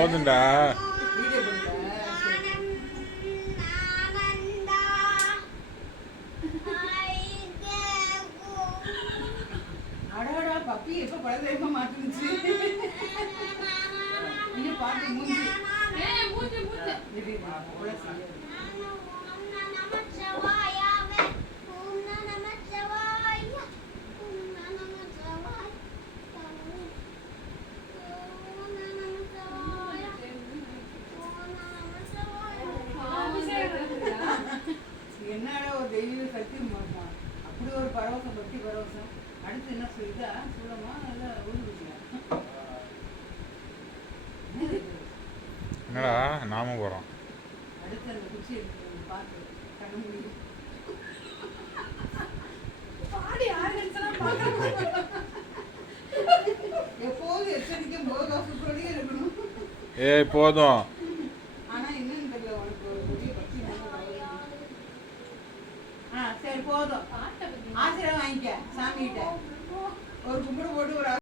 போதுண்டா. அடாடா பப்பி எப்ப குழந்தைமா மாட்டுச்சு. நீங்க பாட்டு மூஞ்சி மூஞ்சி என்னடா ஒரு தெய்வீக சக்தி அப்படி ஒரு பரவசம், பக்தி பரவசம். அடுத்து என்ன சொல்லிட்டா சொல்லமா என்னடா நாம போறோம். அடுத்து அந்த குச்சி எடுத்து பார்த்து கண்ண முடியும். எப்போதும் எச்சரிக்கை போகாசத்தோடய இருக்கணும். ஏய் போதும். ஆனா என்னன்னு தெரியல உனக்கு ஒரு பெரிய பக்தி. சரி போதும். ஆசீர்வாதம் வாங்கிக்க சாமி கிட்ட ஒரு கும்பிடு போட்டு ஒரு